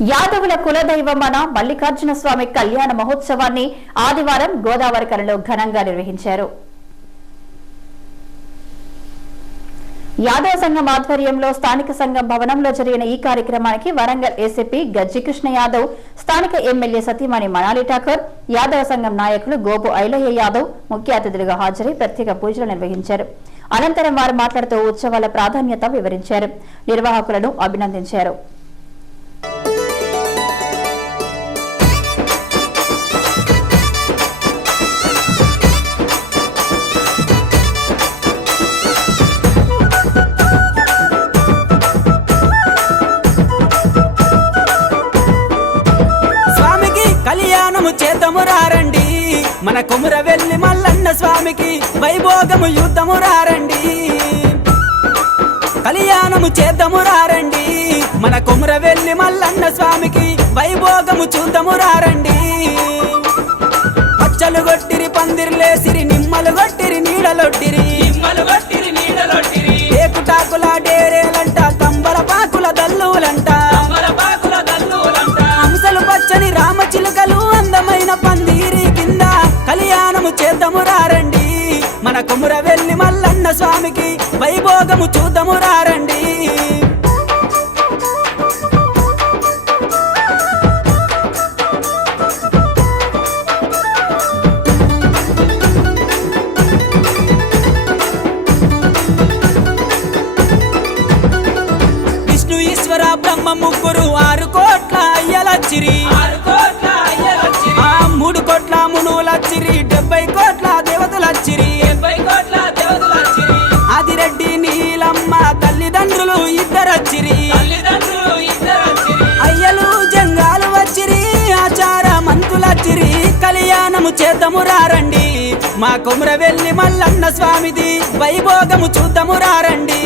యాదవుల కులదైవమన మల్లికార్జున స్వామి కళ్యాణ మహోత్సవాన్ని ఆదివారం గోదావరి కలలో ఘనంగా నిర్వహించారు. యాదవ సంఘం ఆధ్వర్యంలో స్థానిక సంఘం భవనంలో జరిగిన ఈ కార్యక్రమానికి వరంగల్ ఏసీపీ గజ్జి కృష్ణ యాదవ్ స్థానిక ఎమ్మెల్యే సతీమణి మనాలి ఠాకూర్ యాదవ సంఘం నాయకులు గోపు ఐలయ్య యాదవ్ ముఖ్య అతిథులుగా హాజరై ప్రత్యేక పూజలు నిర్వహించారు. అనంతరం వారు మాట్లాడుతూ ఉత్సవాల ప్రాధాన్యత వివరించారు. నిర్వాహకులను అభినందించారు. చేతము రారండి. మన కొముర వెళ్ళి మల్లన్న స్వామికి వైభోగము యుద్ధము రారండి. కళ్యాణము చేద్దాము రారండి. మన కొముర వెళ్ళి మల్లన్న స్వామికి వైభోగము చూద్దాము రారండి. పచ్చలు కొట్టిరి పందిర్లేసిరి నిమ్మలు కొట్టిరి నీడలొట్టిరి. నిమ్మలు కొట్టిరి నీడలొట్టిరి. ఏకుటాకుల డేరేలంట మన కొముర వెళ్ళి మల్లన్న స్వామికి వైభోగము చూద్దాము రారండి. విష్ణు ఈశ్వర బ్రహ్మ ముగ్గురు ఆరు కోట్ల అయ్యలచ్చిరి ఆ మూడు కోట్ల మునులచ్చిరి డెబ్బై కోట్ల కళ్యాణము చేద్దాము రారండి. మా కొముర వెళ్ళి మల్లన్న స్వామిది. వైభోగము చూద్దాము రారండి.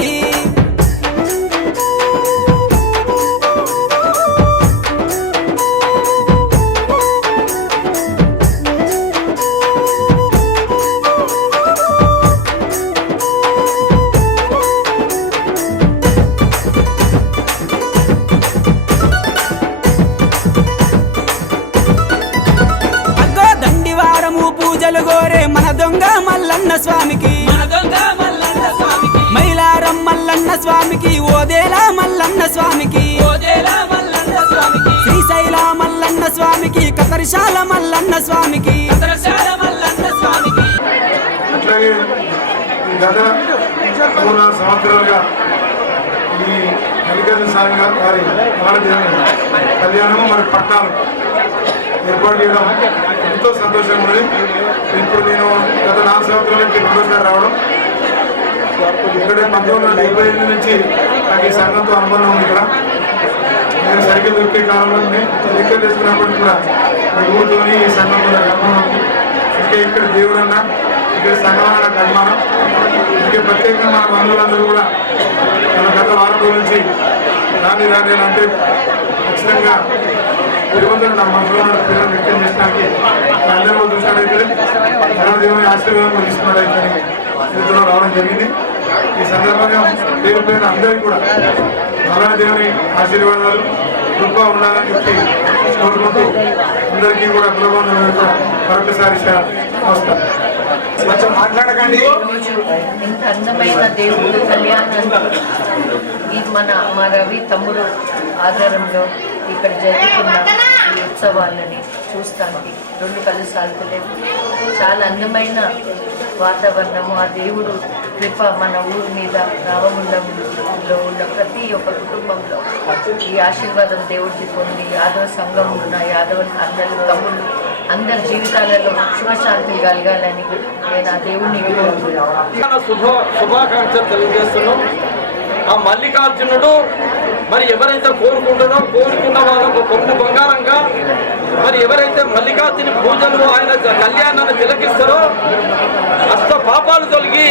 పూజలు గోరే మన దొంగ మల్లన్న స్వామికి. మైలారం మల్లన్న స్వామికి ఓదేలా మల్లన్న స్వామికి. శ్రీశైల మల్లన్న స్వామికి. కతరిశాల మల్లన్న స్వామికి. అట్లాగే ఈ గత మూడు సంవత్సరాలుగా ఈ మల్లికార్జున స్వామి గారి కళ్యాణము మరి పట్టాలు ఏర్పాటు చేయడం ఎంతో సంతోషంగా ఉంది ఇప్పుడు నేను గత నాలుగు సంవత్సరాల నుంచి రెండోసారి రావడం. ఇక్కడ పంతొమ్మిది వందల డెబ్బై ఎనిమిది నుంచి నాకు ఈ సంఘంతో అనుబంధం ఉంది ఇక్కడ. నేను సైకిల్ దొరికే కాలంలో నేను లెక్కలు తీసుకున్నప్పటికీ కూడా ఈ ఊరితోని ఈ సంఘంతో నాకు అనుమానం ఉంది. ఇంకా ఇక్కడ దేవుడు అన్న ఇక్కడ సంఘం అన్న నాకు అనుమానం ఇంకా ప్రత్యేకంగా మన బంధువులందరూ కూడా మన గత వారం నుంచి రాని రాని అంటే ఖచ్చితంగా తిరుపతిలో నా మనసులో ఉన్న ప్రేరణ వ్యక్తం చేసడానికి అందరూ చూసినట్టయితే దేవుని ఆశీర్వాదం తీసుకున్నట్టయితే చేతిలో రావడం జరిగింది. ఈ సందర్భంగా పేరు పేరు అందరికీ కూడా నారాయణ ఆశీర్వాదాలు కృప ఉండాలని చెప్పి కోరుకుంటూ అందరికీ కూడా కులబంధువుల మరొకసారి నమస్కారం. కొంచెం మాట్లాడకండి. ఇంత అందమైన దేవుడు కళ్యాణాన్ని మన మా రవి తమ్ముడు ఆధారంలో ఇక్కడ జరుగుతున్న ఈ ఉత్సవాలని చూస్తానికి రెండు కళ్ళు సాగుతలేవు చాలా అందమైన వాతావరణము ఆ దేవుడు కృప మన ఊరి మీద రామగుండంలో ఉన్న ప్రతి ఒక్క కుటుంబంలో ఈ ఆశీర్వాదం దేవుడికి పొంది యాదవ సంఘం ఉన్న యాదవ అన్నలు తమ్ముళ్ళు అందరి జీవితాలలో శుభశాంతి కలగాలని నేను ఆ దేవుడిని శుభాకాంక్షలు తెలియజేస్తున్నాం. ఆ మల్లికార్జునుడు మరి ఎవరైతే కోరుకుంటారో కోరుకున్న వాళ్ళకు కొంగు బంగారంగా మరి ఎవరైతే మల్లికార్జుని పూజలు ఆయన కళ్యాణాన్ని తిలకిస్తారో అష్ట పాపాలు తొలగి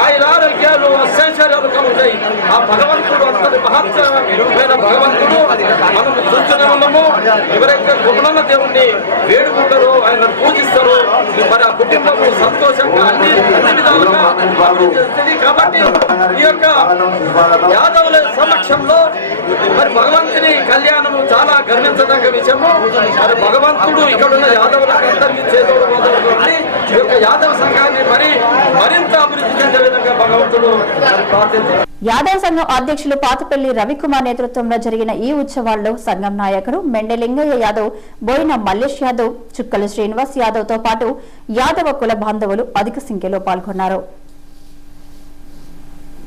ఆయురారోగ్యాలు అష్టైశ్వర్యాలు ఉంటాయి ఆ భగవంతుడు అంతటి మహత్తరమైన భగవంతుడు మనం చూస్తూనే ఉన్నాము. ఎవరైతే గుణన్న దేవుణ్ణి వేడుకుంటారో ఆయన పూజిస్తారో మరి ఆ కుటుంబము సంతోషంగా అన్ని అన్ని విధాలుగా కాబట్టి ఈ యొక్క యాదవుల సమక్షంలో మరి భగవంతుని కళ్యాణము చాలా గర్వించదగ్గ విషయము. మరి భగవంతుడు ఇక్కడ ఉన్న యాదవులకు అందరికీ చేదోడు ఈ యొక్క యాదవ సంఘాన్ని మరి మరింత అభివృద్ధి చెందే విధంగా భగవంతుడు ప్రార్థించారు యాదవ సంఘం అధ్యక్షులు పాతపల్లి రవికుమార్ నేతృత్వంలో జరిగిన ఈ ఉత్సవాల్లో సంఘం నాయకుడు మెండలింగయ్య యాదవ్ బోయిన మల్లేష్ యాదవ్ చుక్కల శ్రీనివాస్ యాదవ్తో పాటు యాదవ కుల బాంధవులు అధిక సంఖ్యలో పాల్గొన్నారు.